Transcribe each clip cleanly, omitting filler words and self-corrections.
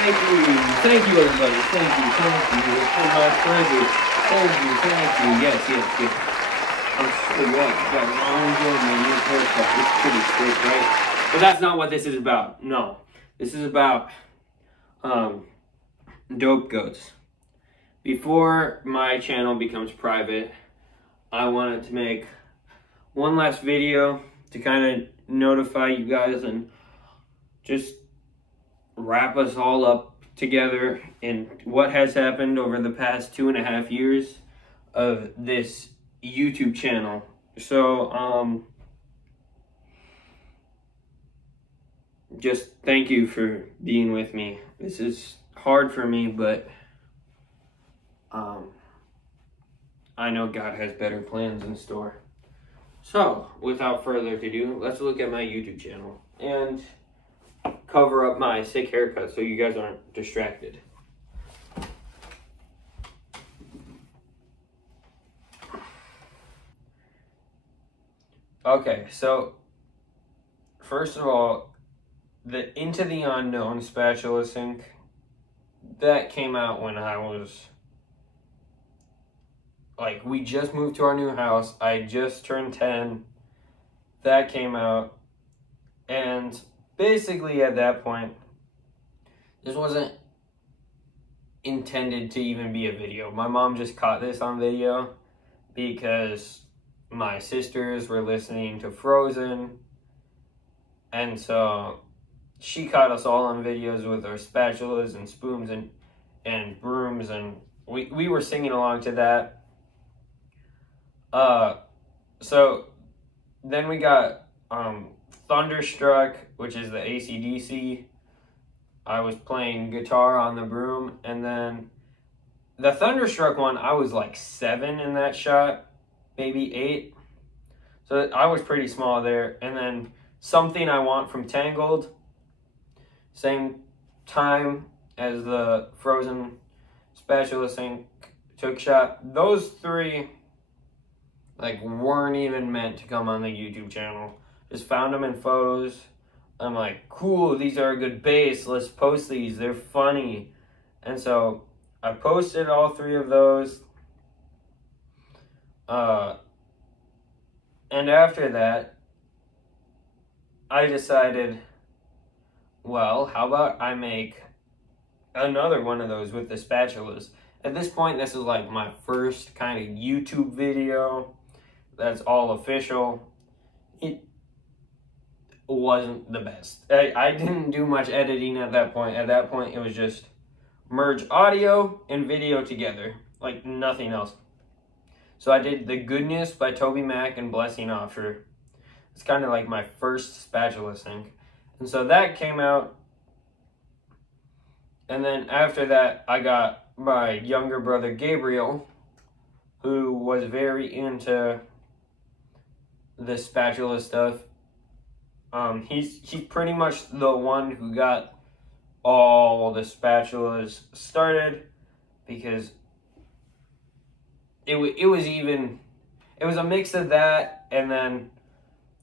Thank you, everybody. Thank you. For my present. Thank you. Yes. I'm so glad you guys all enjoyed my new haircut. It's pretty sick, right? But that's not what this is about. No. This is about Dope Goats. Before my channel becomes private, I wanted to make one last video to kind of notify you guys and just wrap us all up together in what has happened over the past 2.5 years of this YouTube channel. So, just thank you for being with me. This is hard for me, but I know God has better plans in store. So, without further ado, let's look at my YouTube channel and cover up my sick haircut so you guys aren't distracted. Okay, so first of all, the Into the Unknown Spatula Sync, that came out when I was, like, we just moved to our new house. I just turned 10. That came out. And basically at that point, this wasn't intended to even be a video. My mom just caught this on video because my sisters were listening to Frozen. And so she caught us all on videos with our spatulas and spoons and brooms, and we were singing along to that. So then we got Thunderstruck, which is the AC/DC. I was playing guitar on the broom, and then the Thunderstruck one, I was like 7 in that shot, maybe 8. So I was pretty small there. And then Something I Want from Tangled, same time as the Frozen Spatula Sync took shot. Those 3 like weren't even meant to come on the YouTube channel. Just found them in photos. I'm like, cool, these are a good base. Let's post these. They're funny. And so I posted all 3 of those. And after that, I decided, well, how about I make another one of those with the spatulas. At this point, this is like my first kind of YouTube video that's all official. It wasn't the best. I didn't do much editing at that point. At that point, it was just merge audio and video together, like nothing else. So I did The Goodness by TobyMac and Blessing Offer. It's kind of like my first spatula sync. And so that came out. And then after that, I got my younger brother Gabriel, who was very into the spatula stuff. He's pretty much the one who got all the spatulas started, because it was a mix of that and then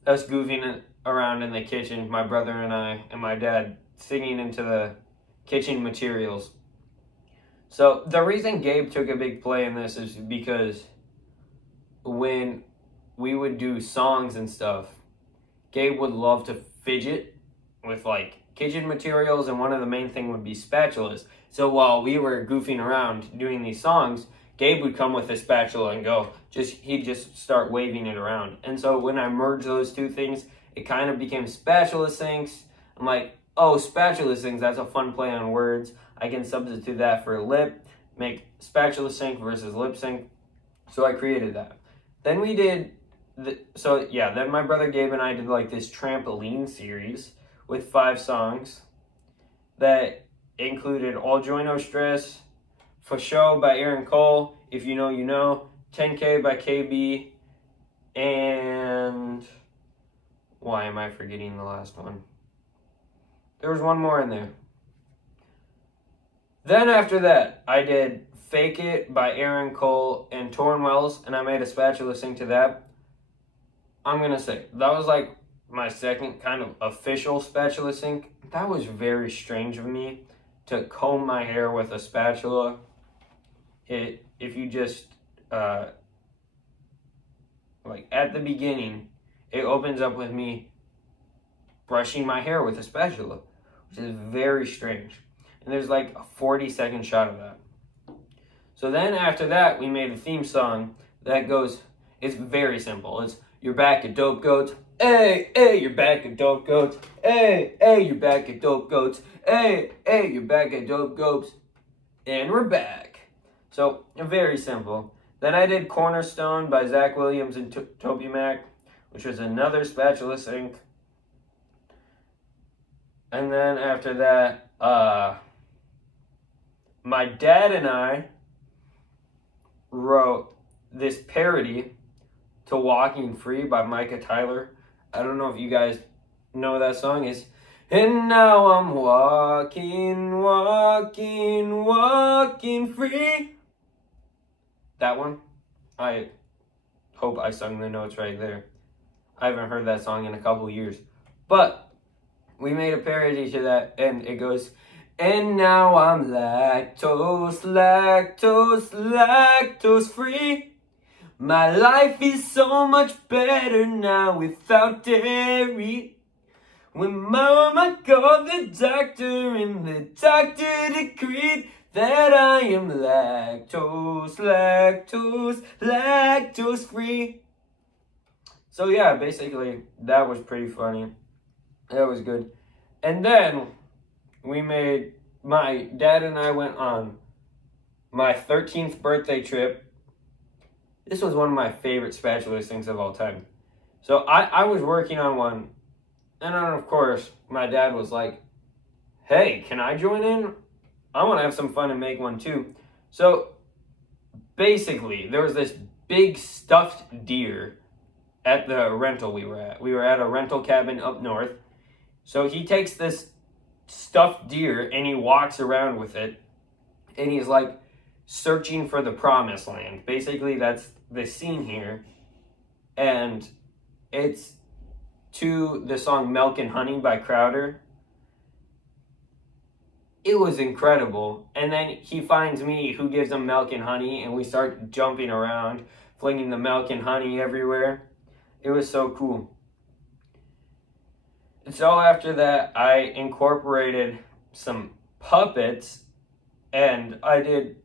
us goofing around in the kitchen, my brother and I and my dad singing into the kitchen materials. So the reason Gabe took a big play in this is because when we would do songs and stuff, Gabe would love to fidget with like kitchen materials, and one of the main thing would be spatulas. So while we were goofing around doing these songs, Gabe would come with a spatula and go, he'd just start waving it around. And so when I merged those 2 things, it kind of became spatula syncs. I'm like, oh, spatula syncs, that's a fun play on words. I can substitute that for lip, make spatula sync versus lip sync. So I created that. Then we did, then my brother Gabe and I did like this trampoline series with 5 songs that included All Joy No Stress, For Show by Aaron Cole, If You Know You Know, 10K by KB, and why am I forgetting the last one? There was one more in there. Then after that, I did Fake It by Aaron Cole and Torn Wells, and I made a spatula sync to that. I'm gonna say, that was like my second kind of official spatula sync. That was very strange of me to comb my hair with a spatula. If you just, like at the beginning, it opens up with me brushing my hair with a spatula, which is very strange. And there's like a 40-second shot of that. So then after that, we made a theme song that goes, it's very simple. It's, you're back at Dope Goats. Hey, hey, you're back at Dope Goats. Hey, hey, you're back at Dope Goats. Hey, hey, you're back at Dope Goats. And we're back. So, very simple. Then I did Cornerstone by Zach Williams and TobyMac, which was another spatula sync. And then after that, my dad and I wrote this parody to Walking Free by Micah Tyler. I don't know if you guys know that song. It's, and now I'm walking, walking, walking free. That one. I hope I sung the notes right there. I haven't heard that song in a couple years. But we made a parody to that, and it goes, and now I'm lactose, lactose, lactose free. My life is so much better now without dairy. When mama called the doctor and the doctor decreed that I am lactose, lactose, lactose free. So yeah, basically that was pretty funny. That was good. And then my dad and I went on my 13th birthday trip. This was one of my favorite spatula things of all time. So I was working on one, and then of course my dad was like, hey, can I join in? I want to have some fun and make one too. So basically there was this big stuffed deer at the rental we were at. We were at a rental cabin up north. So he takes this stuffed deer and he walks around with it, and he's like searching for the promised land. Basically that's the scene here, and it's to the song Milk and Honey by Crowder. It was incredible. And then he finds me, who gives him milk and honey, and we start jumping around, flinging the milk and honey everywhere. It was so cool. So after that, I incorporated some puppets, and I did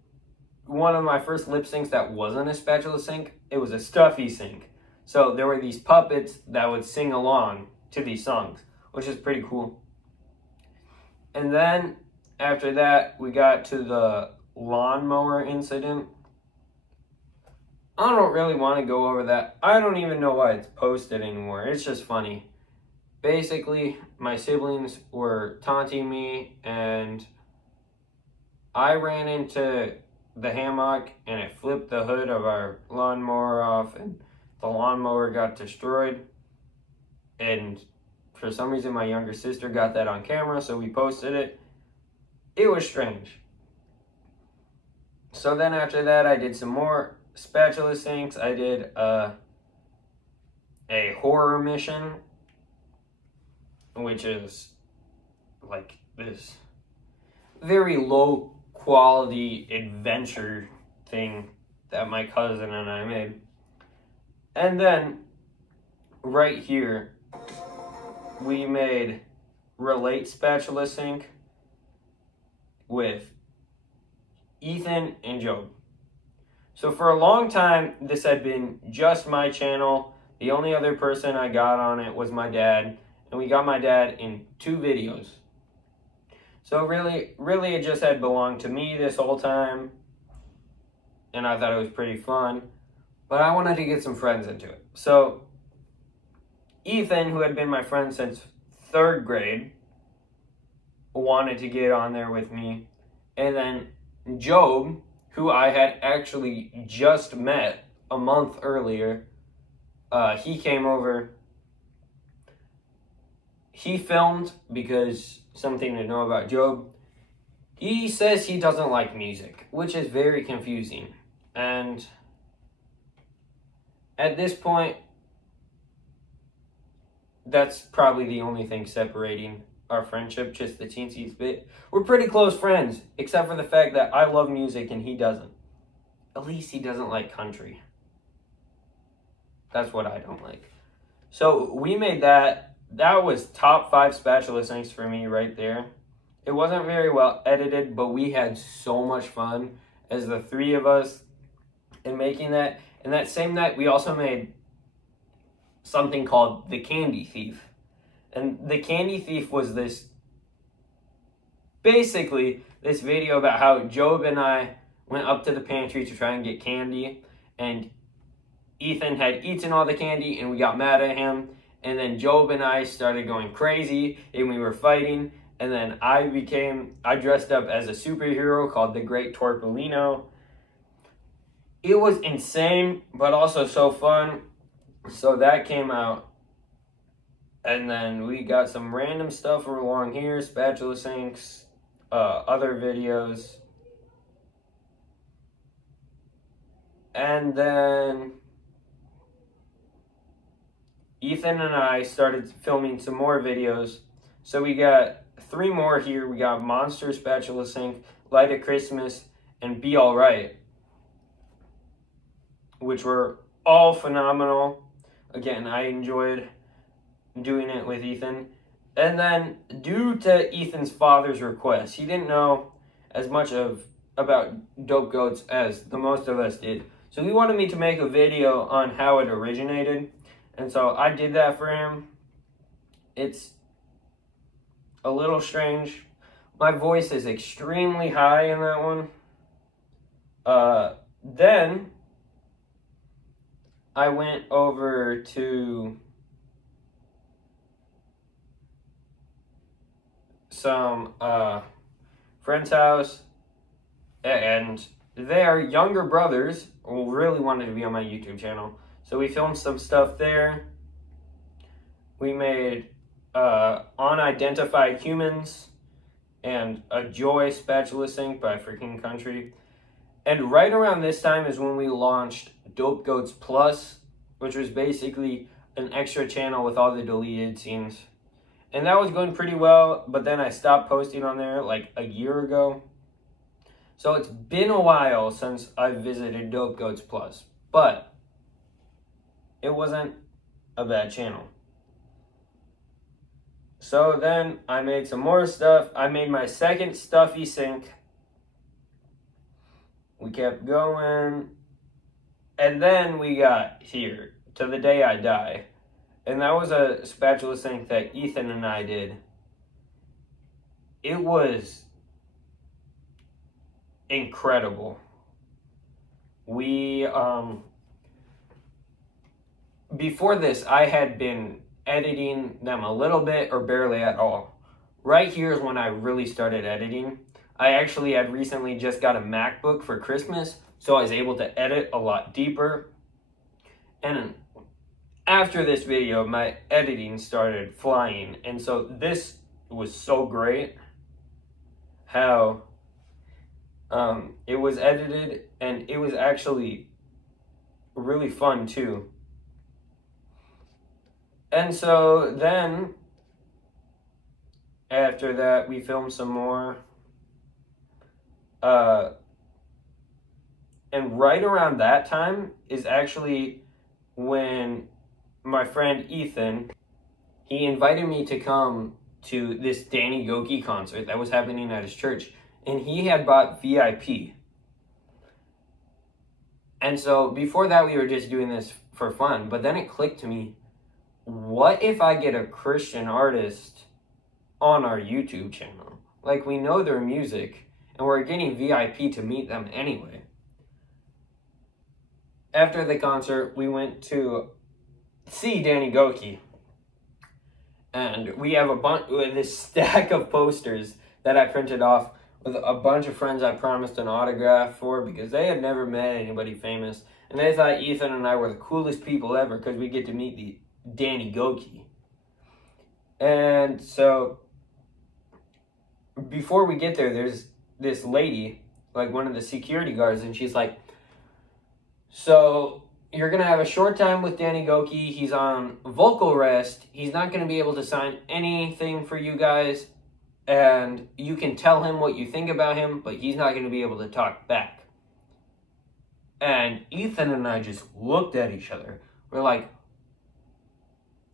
one of my first lip syncs that wasn't a spatula sync. It was a stuffy sync. So there were these puppets that would sing along to these songs, which is pretty cool. And then after that, we got to the lawnmower incident. I don't really want to go over that. I don't even know why it's posted anymore. It's just funny. Basically, my siblings were taunting me, and I ran into the hammock, and it flipped the hood of our lawnmower off, and the lawnmower got destroyed. And for some reason, my younger sister got that on camera, so we posted it. It was strange. So then after that, I did some more spatula syncs. I did a horror mission, which is like this very low quality adventure thing that my cousin and I made. And then right here, we made Relate Spatula Sync with Ethan and Job. So for a long time, this had been just my channel. The only other person I got on it was my dad, and we got my dad in 2 videos. So really it just had belonged to me this whole time, and I thought it was pretty fun, but I wanted to get some friends into it. So Ethan, who had been my friend since 3rd grade, wanted to get on there with me, and then Job, who I had actually just met a month earlier, he came over. He filmed, because something to know about Job, he says he doesn't like music, which is very confusing. And at this point, that's probably the only thing separating our friendship just the teensiest bit. We're pretty close friends, except for the fact that I love music and he doesn't. At least he doesn't like country. That's what I don't like. So we made that. That was top 5 spatula sinks for me right there. It wasn't very well edited, but we had so much fun as the 3 of us in making that. And that same night, we also made something called The Candy Thief. And The Candy Thief was basically this video about how Job and I went up to the pantry to try and get candy. And Ethan had eaten all the candy and we got mad at him. And then Job and I started going crazy and we were fighting. And then I dressed up as a superhero called the Great Torpolino. It was insane, but also so fun. So that came out. And then we got some random stuff along here, spatula sinks, other videos. And then Ethan and I started filming some more videos. So we got 3 more here. We got Monster Spatula Sink, Light of Christmas, and Be Alright, which were all phenomenal. Again, I enjoyed doing it with Ethan. And then, due to Ethan's father's request, he didn't know as much about Dope Goats as the most of us did. So he wanted me to make a video on how it originated. And so I did that for him. It's a little strange. My voice is extremely high in that one. Then I went over to some friend's house, and their younger brothers really wanted to be on my YouTube channel. So we filmed some stuff there. We made Unidentified Humans and a Joy Spatula Sink by Freaking Country. And right around this time is when we launched Dope Goats Plus, which was basically an extra channel with all the deleted scenes. And that was going pretty well, but then I stopped posting on there like a year ago. So it's been a while since I visited Dope Goats Plus, but it wasn't a bad channel. So then I made some more stuff. I made my second stuffy sink. We kept going. And then we got here, To the Day I Die. And that was a spatula sink that Ethan and I did. It was incredible. We, before this, I had been editing them a little bit or barely at all. Right here is when I really started editing. I actually had recently just got a MacBook for Christmas, so I was able to edit a lot deeper. And after this video, my editing started flying. And so this was so great how it was edited, and it was actually really fun too. And so then, after that, we filmed some more. And right around that time is actually when my friend Ethan, he invited me to come to this Danny Gokey concert that was happening at his church. And he had bought VIP. And so before that, we were just doing this for fun. But then it clicked to me, what if I get a Christian artist on our YouTube channel? Like, we know their music, and we're getting VIP to meet them anyway. After the concert, we went to see Danny Gokey. And we have this stack of posters that I printed off with a bunch of friends I promised an autograph for because they had never met anybody famous. And they thought Ethan and I were the coolest people ever because we get to meet the Danny Gokey. And so before we get there, there's this lady, like one of the security guards, and she's like, so you're going to have a short time with Danny Gokey. He's on vocal rest. He's not going to be able to sign anything for you guys. And you can tell him what you think about him, but he's not going to be able to talk back. And Ethan and I just looked at each other. We're like,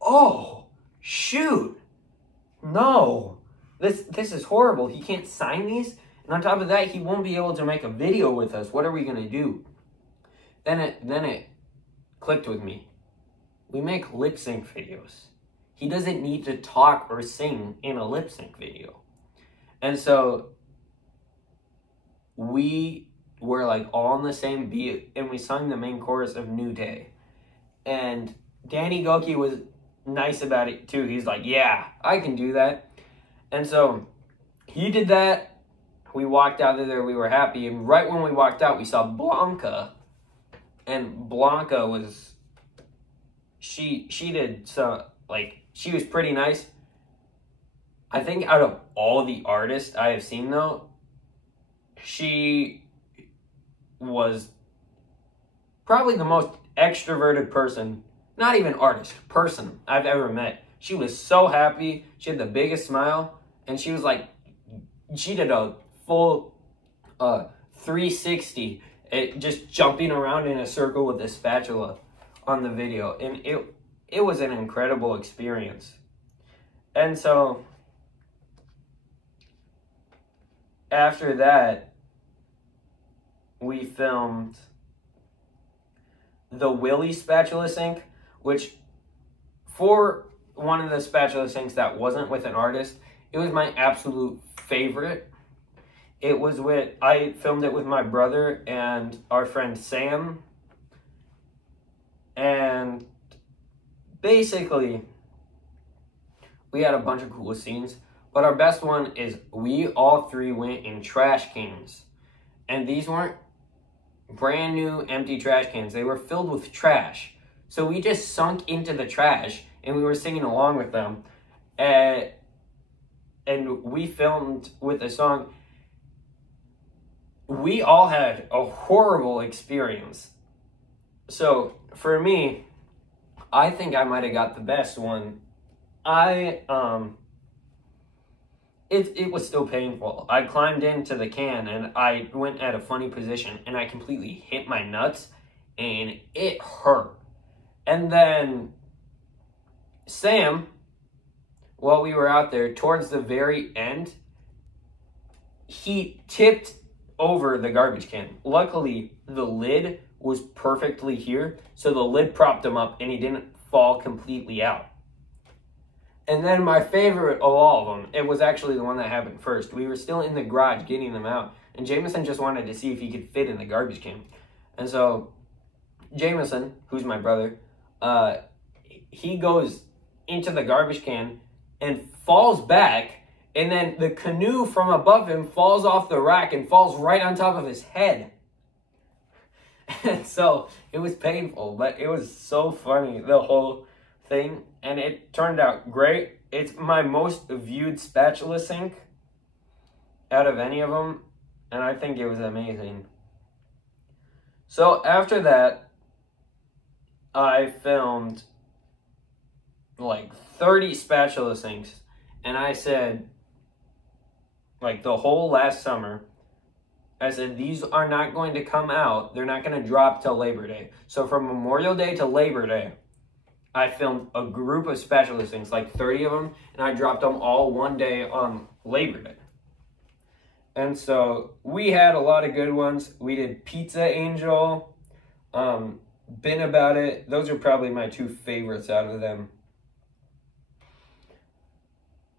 oh, shoot. No. This is horrible. He can't sign these. And on top of that, he won't be able to make a video with us. What are we going to do? Then it clicked with me. We make lip sync videos. He doesn't need to talk or sing in a lip sync video. And so we were like all on the same beat, and we sung the main chorus of New Day. And Danny Gokey was nice about it too. He's like, yeah, I can do that. And so he did that. We walked out of there, we were happy. And right when we walked out, we saw Blanca. And Blanca was, she did some, like, she was pretty nice. I think out of all the artists I have seen, though, she was probably the most extroverted person, not even artist, person I've ever met. She was so happy. She had the biggest smile. And she was like, she did a full 360, just jumping around in a circle with a spatula on the video. And it was an incredible experience. And so after that, we filmed the Willy spatula sync, which for one of the spatula syncs that wasn't with an artist, it was my absolute favorite. It was I filmed it with my brother and our friend Sam. And basically, we had a bunch of cool scenes. But our best one is we all three went in trash cans. And these weren't brand new empty trash cans. They were filled with trash. So we just sunk into the trash and we were singing along with them. And we filmed with the song. We all had a horrible experience. So for me, I think I might have got the best one. It was still painful. I climbed into the can and I went at a funny position and I completely hit my nuts and it hurt. And then Sam, while we were out there, towards the very end, he tipped over the garbage can. Luckily, the lid was perfectly here, so the lid propped him up and he didn't fall completely out. And then my favorite of all of them, it was actually the one that happened first. We were still in the garage getting them out, and Jameson just wanted to see if he could fit in the garbage can. And so Jameson, who's my brother, he goes into the garbage can and falls back, and then the canoe from above him falls off the rack and falls right on top of his head. And so it was painful, but it was so funny, the whole thing, and it turned out great. It's my most viewed spatula sync out of any of them, and I think it was amazing. So after that, I filmed like 30 spatula syncs, and I said, like the whole last summer, I said, these are not going to come out. They're not going to drop till Labor Day. So from Memorial Day to Labor Day, I filmed a group of spatula syncs, like 30 of them, and I dropped them all one day on Labor Day. And so we had a lot of good ones. We did Pizza Angel, Been About It. Those are probably my two favorites out of them.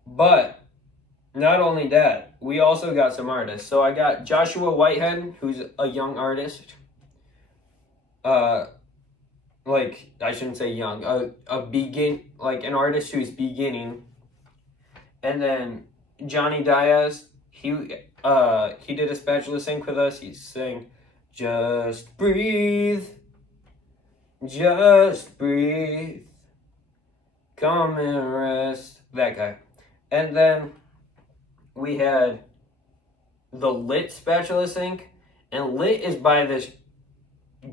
But not only that, we also got some artists. So I got Joshua Whitehead, who's a young artist. Like, I shouldn't say young, like an artist who's beginning. And then Johnny Diaz, he did a spatula sync with us. He sang, "Just breathe, just breathe, come and rest," that guy. And then we had the Lit spatula sync, and Lit is by this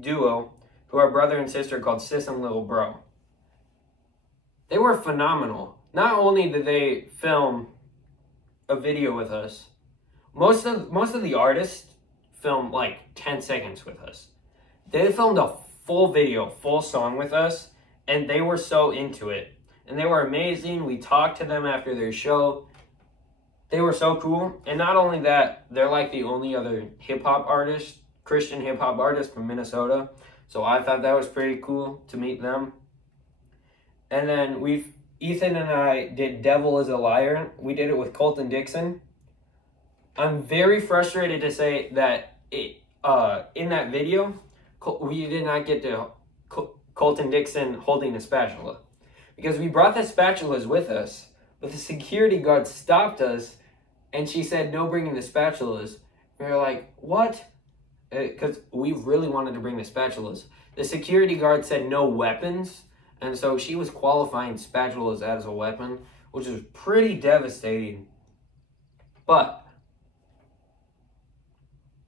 duo who are brother and sister called Sis and Little Bro. They were phenomenal. Not only did they film a video with us, most of the artists filmed like 10 seconds with us. They filmed a full video, full song with us, and they were so into it. And they were amazing. We talked to them after their show. They were so cool. And not only that, they're like the only other hip-hop artist, Christian hip-hop artist from Minnesota. So I thought that was pretty cool to meet them. And then Ethan and I did Devil is a Liar. We did it with Colton Dixon. I'm very frustrated to say that in that video, we did not get to Colton Dixon holding a spatula. Because we brought the spatulas with us, but the security guard stopped us, and she said, no bringing the spatulas. We were like, what? Because we really wanted to bring the spatulas. The security guard said no weapons, and so she was qualifying spatulas as a weapon, which was pretty devastating. But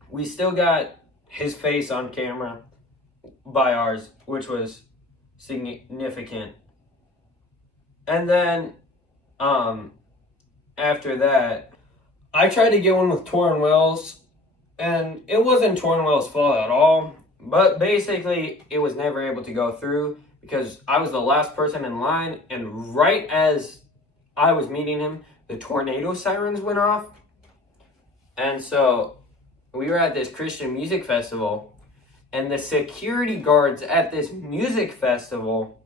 we still got his face on camera by ours, which was significant. And then, after that, I tried to get one with Torrin Wells, and it wasn't Torrin Wells' fault at all, but basically, it was never able to go through, because I was the last person in line, and right as I was meeting him, the tornado sirens went off, and so, we were at this Christian music festival, and the security guards at this music festival,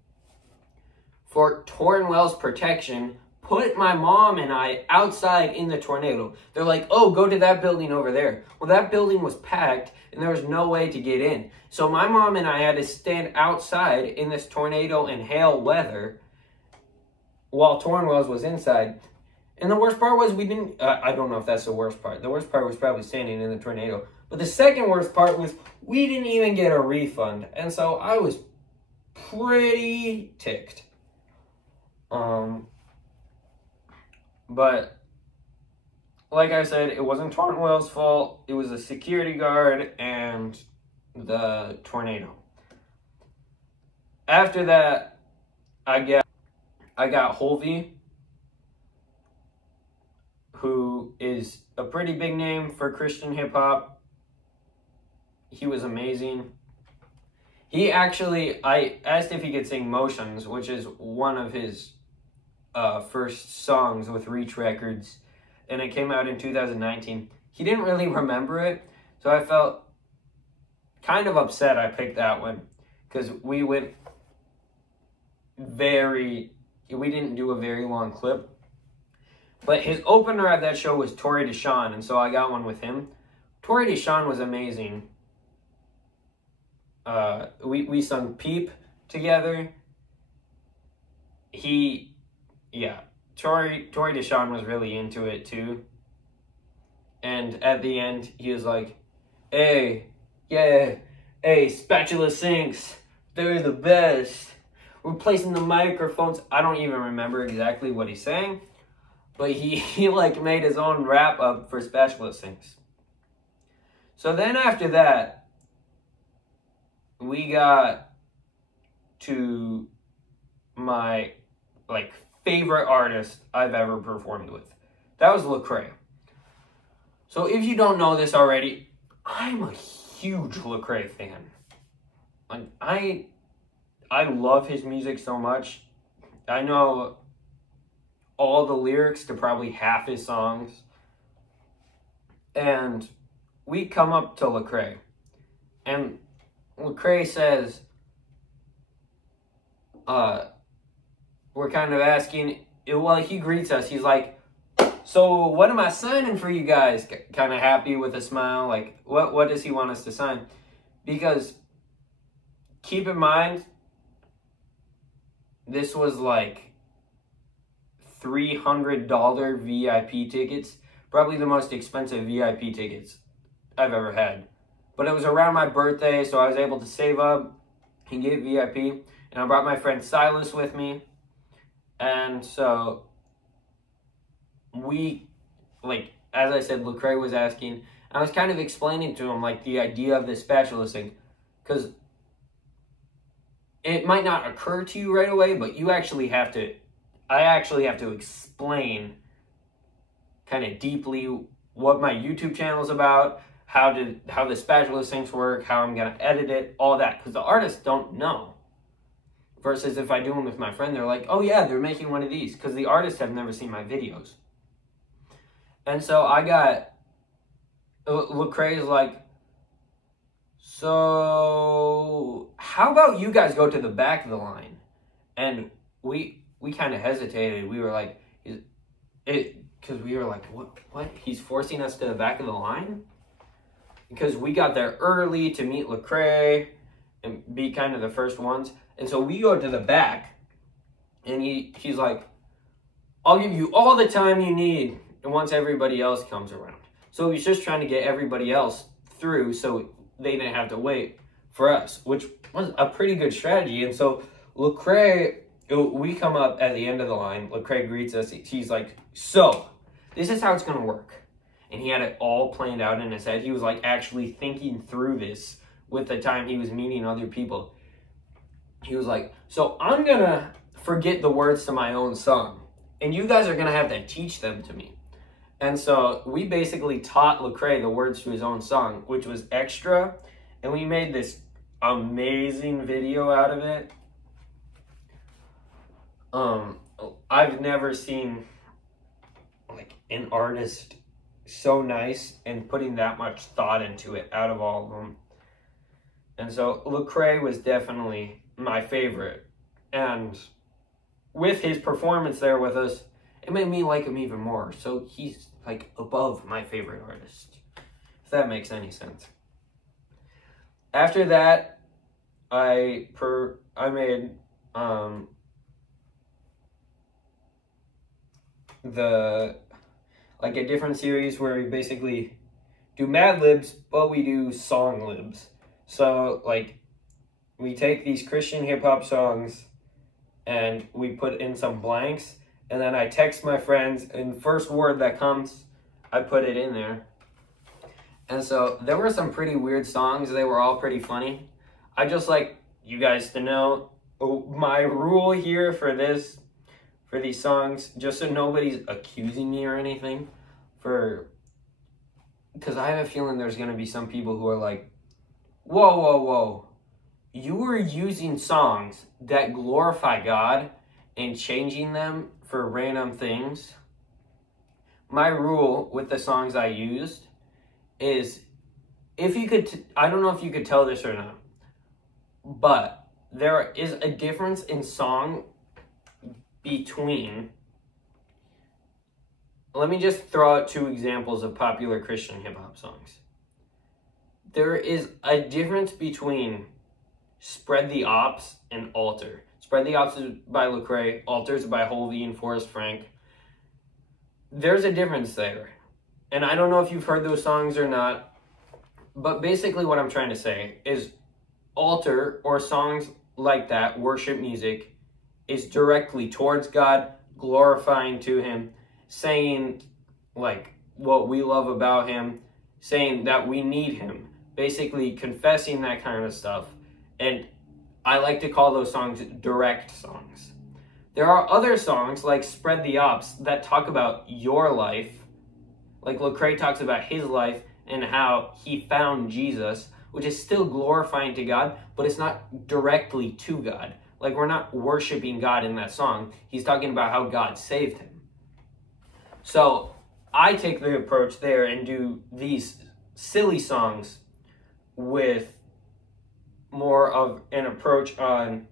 for Torrin Wells' protection, put my mom and I outside in the tornado. They're like, oh, go to that building over there. Well, that building was packed, and there was no way to get in. So my mom and I had to stand outside in this tornado and hail weather while Torrin Wells was inside. And the worst part was we didn't, I don't know if that's the worst part. The worst part was probably standing in the tornado. But the second worst part was we didn't even get a refund. And so I was pretty ticked. But like I said, it wasn't Torrin Wells' fault. It was the security guard and the tornado. After that, I got Holvey, who is a pretty big name for Christian hip hop. He was amazing. He actually, I asked if he could sing Motions, which is one of his first songs with Reach Records, and it came out in 2019. He didn't really remember it, so I felt kind of upset I picked that one, because we didn't do a very long clip. But his opener at that show was Tory Deshawn, and so I got one with him. Tory Deshawn was amazing. We sung Peep together. Tory Deshawn was really into it too. And at the end, he was like, hey, Spatula Sinks, they're the best. Replacing the microphones. I don't even remember exactly what he's saying, but he like made his own rap up for Spatula Sinks. So then after that, we got to my like favorite artist I've ever performed with. That was Lecrae. So if you don't know this already, I'm a huge Lecrae fan. Like I love his music so much. I know all the lyrics to probably half his songs. And we come up to Lecrae, and Lecrae says, we're kind of asking, well, he greets us. He's like, so what am I signing for you guys? Kind of happy with a smile. Like, what does he want us to sign? Because keep in mind, this was like $300 VIP tickets. Probably the most expensive VIP tickets I've ever had. But it was around my birthday, so I was able to save up and get VIP. And I brought my friend Silas with me. And so we, like, as I said, Lecrae was asking. I was kind of explaining to him, like, the idea of this spatula thing. Because it might not occur to you right away, but you actually have to, I actually have to explain kind of deeply what my YouTube channel is about, how the spatula syncs work, how I'm going to edit it, all that, because the artists don't know. Versus if I do them with my friend, they're like, oh yeah, they're making one of these, because the artists have never seen my videos. And so I got, Lecrae is like, so how about you guys go to the back of the line? And we kind of hesitated. We were like, because we were like, what? He's forcing us to the back of the line? Because we got there early to meet Lecrae and be kind of the first ones. And so we go to the back, and he's like, I'll give you all the time you need once everybody else comes around. So he's just trying to get everybody else through so they didn't have to wait for us, which was a pretty good strategy. And so Lecrae, we come up at the end of the line. Lecrae greets us. He's like, so this is how it's going to work. And he had it all planned out in his head. He was like actually thinking through this with the time he was meeting other people. He was like, so I'm going to forget the words to my own song, and you guys are going to have to teach them to me. And so we basically taught Lecrae the words to his own song, which was Extra, and we made this amazing video out of it. I've never seen like an artist so nice and putting that much thought into it out of all of them. And so Lecrae was definitely my favorite, and with his performance there with us, it made me like him even more. So he's like above my favorite artist, if that makes any sense. After that, I made a different series where we basically do Mad Libs, but we do song libs. So like we take these Christian hip hop songs and we put in some blanks, and then I text my friends, and first word that comes, I put it in there. And so there were some pretty weird songs. They were all pretty funny. I just like you guys to know my rule here for these songs, just so nobody's accusing me or anything, because I have a feeling there's going to be some people who are like, whoa, you were using songs that glorify God and changing them for random things. My rule with the songs I used is, if you could, I don't know if you could tell this or not, but there is a difference in song between, let me just throw out two examples of popular Christian hip-hop songs. There is a difference between Spread the Ops and Altar. Spread the Ops is by Lecrae, Altar is by Hovey and Forrest Frank. There's a difference there. And I don't know if you've heard those songs or not, but basically what I'm trying to say is Altar, or songs like that, worship music, is directly towards God, glorifying to him, saying like what we love about him, saying that we need him, basically confessing that kind of stuff. And I like to call those songs direct songs. There are other songs like Spread the Ops that talk about your life. Like Lecrae talks about his life and how he found Jesus, which is still glorifying to God, but it's not directly to God. Like, we're not worshiping God in that song. He's talking about how God saved him. So I take the approach there and do these silly songs with more of an approach on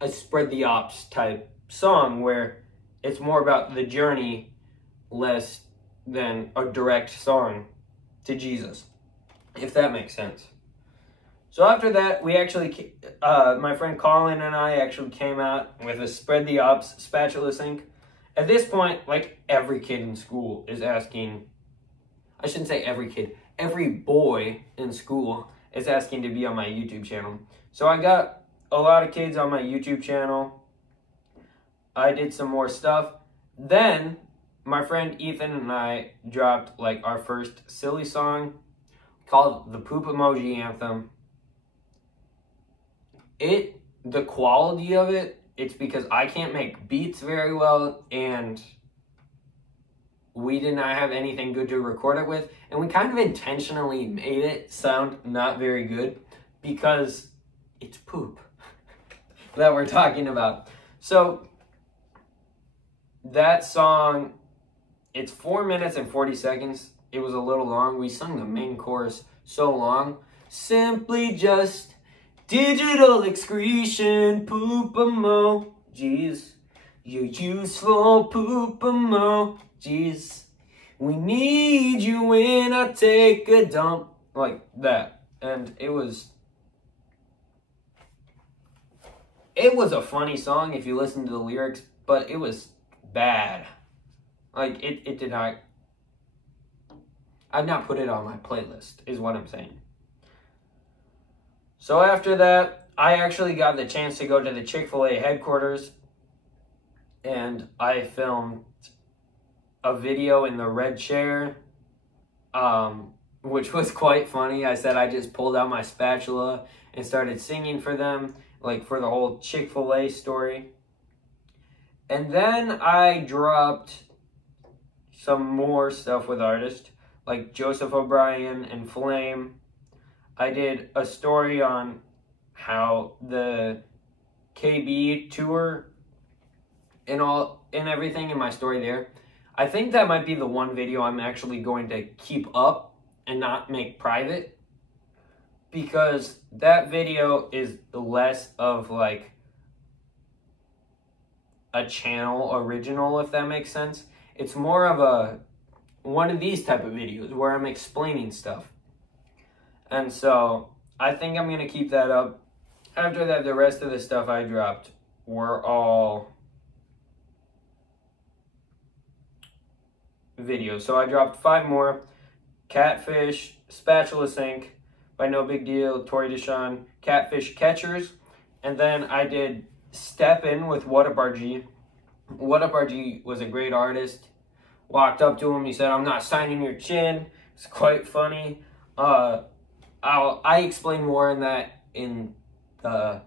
a Spread the Ops type song, where it's more about the journey less than a direct song to Jesus, if that makes sense. So after that, we actually, my friend Colin and I actually came out with a Spread the Ops spatula sync. At this point, like, every kid in school is asking, I shouldn't say every kid, every boy in school is asking to be on my YouTube channel. So I got a lot of kids on my YouTube channel. I did some more stuff. Then my friend Ethan and I dropped like our first silly song called the Poop Emoji Anthem. the quality of it, it's because I can't make beats very well, and we did not have anything good to record it with, and we kind of intentionally made it sound not very good because it's poop that we're talking about. So that song, it's 4 minutes and 40 seconds. It was a little long. We sung the main chorus so long. Simply just digital excretion, poop emojis. You're useful poop emojis. We need you when I take a dump. Like that. And it was a funny song if you listen to the lyrics, but it was bad. Like, it did not... I'd not put it on my playlist, is what I'm saying. So after that, I actually got the chance to go to the Chick-fil-A headquarters, and I filmed a video in the red chair, which was quite funny. I said I just pulled out my spatula and started singing for them, like for the whole Chick-fil-A story. And then I dropped some more stuff with artists, like Joseph O'Brien and Flame. I did a story on how the KB tour and everything in my story there. I think that might be the one video I'm actually going to keep up and not make private, because that video is less of like a channel original, if that makes sense. It's more of one of these type of videos where I'm explaining stuff. And so I think I'm going to keep that up. After that, the rest of the stuff I dropped were all videos. So I dropped 5 more. Catfish, Spatula Sync by No Big Deal, Tori Deshawn, Catfish Catchers. And then I did Step In with What Up RG. What Up RG was a great artist. Walked up to him, he said, "I'm not signing your chin." It's quite funny. I explain more in that in the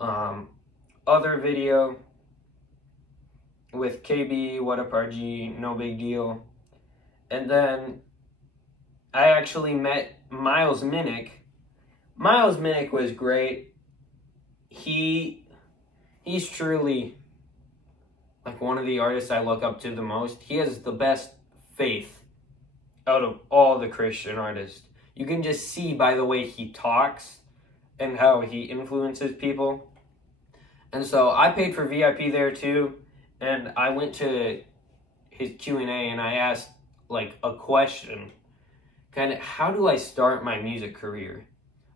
other video with KB, What Up RG, No Big Deal. And then I actually met Miles Minnick. Miles Minnick was great. He's truly like one of the artists I look up to the most. He has the best faith out of all the Christian artists. You can just see by the way he talks and how he influences people. And so I paid for VIP there too, and I went to his Q&A and I asked like a question, kind of, how do I start my music career?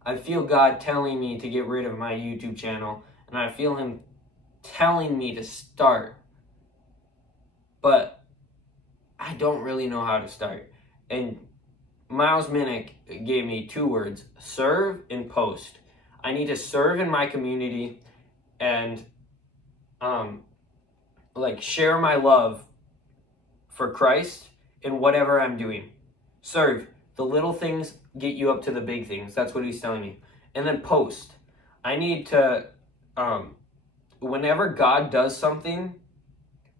I feel God telling me to get rid of my YouTube channel, and I feel him telling me to start, but I don't really know how to start. And Miles Minnick gave me 2 words: serve and post. I need to serve in my community and like share my love for Christ in whatever I'm doing. Serve. The little things get you up to the big things. That's what he's telling me. And then post. I need to, whenever God does something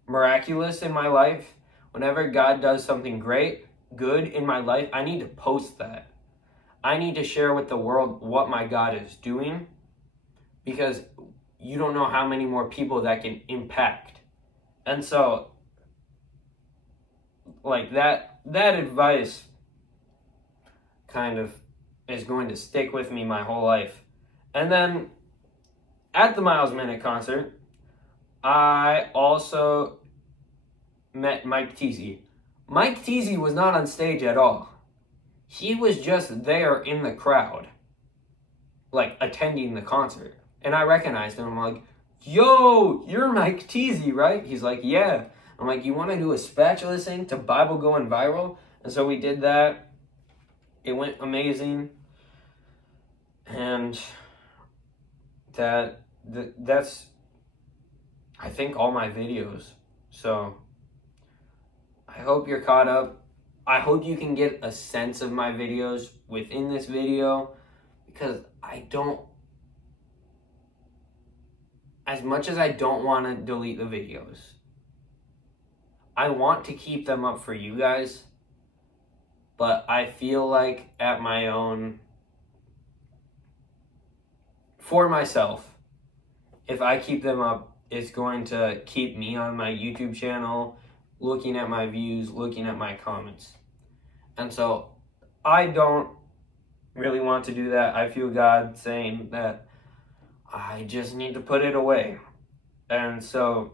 miraculous in my life, whenever God does something great, good in my life, I need to post that. I need to share with the world what my God is doing, because you don't know how many more people that can impact. And so, like that advice kind of is going to stick with me my whole life. And then at the Miles Minnick concert, I also met Mike Teasy. Mike Teasy was not on stage at all. He was just there in the crowd, like attending the concert. And I recognized him. I'm like, "Yo, you're Mike Teasy, right?" He's like, "Yeah." I'm like, "You want to do a spatula sync to Bible Going Viral?" And so we did that. It went amazing. And that's, I think, all my videos. So I hope you're caught up. I hope you can get a sense of my videos within this video, because I don't as much as I don't want to delete the videos, I want to keep them up for you guys, but I feel like at my own, for myself, if I keep them up, it's going to keep me on my YouTube channel, looking at my views, looking at my comments. And so I don't really want to do that. I feel God saying that I just need to put it away. And so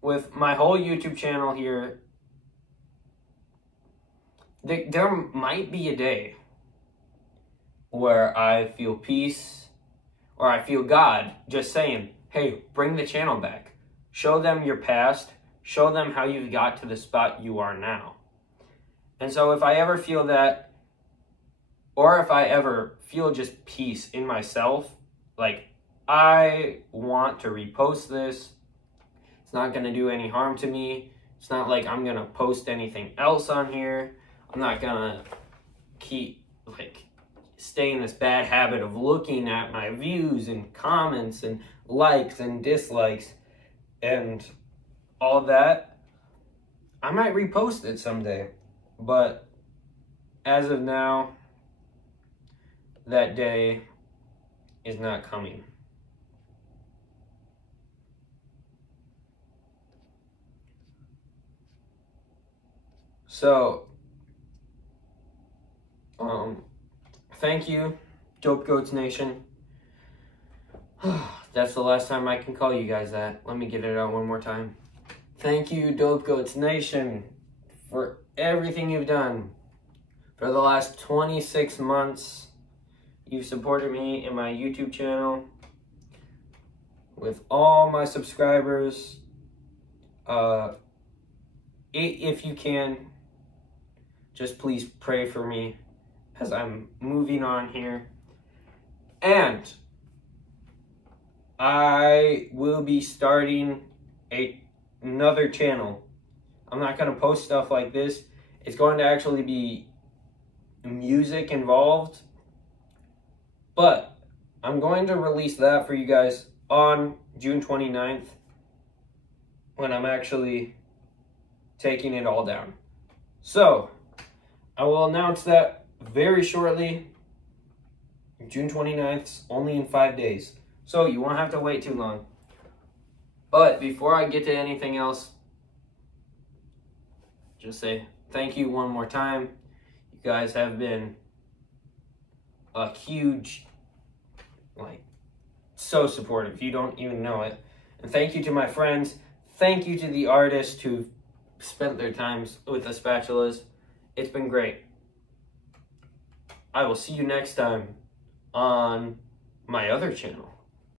with my whole YouTube channel here, there might be a day where I feel peace, or I feel God just saying, hey, bring the channel back. Show them your past. Show them how you got to the spot you are now. And so if I ever feel that, or if I ever feel just peace in myself, like I want to repost this, it's not going to do any harm to me. It's not like I'm going to post anything else on here. I'm not going to keep, stay in this bad habit of looking at my views and comments and likes and dislikes and all that. I might repost it someday, but as of now, that day is not coming. So, thank you, Dope Goats Nation. That's the last time I can call you guys that. Let me get it out one more time. Thank you, Dope Goats Nation, for everything you've done. For the last 26 months, you've supported me in my YouTube channel with all my subscribers. If you can, just please pray for me as I'm moving on here. And I will be starting another channel. I'm not going to post stuff like this. It's going to actually be music involved. But I'm going to release that for you guys on June 29th when I'm actually taking it all down. So, I will announce that very shortly. June 29th, only in 5 days. So, you won't have to wait too long. But before I get to anything else, just say thank you one more time. You guys have been a huge, so supportive. You don't even know it. And thank you to my friends. Thank you to the artists who've spent their times with the spatulas. It's been great. I will see you next time on my other channel.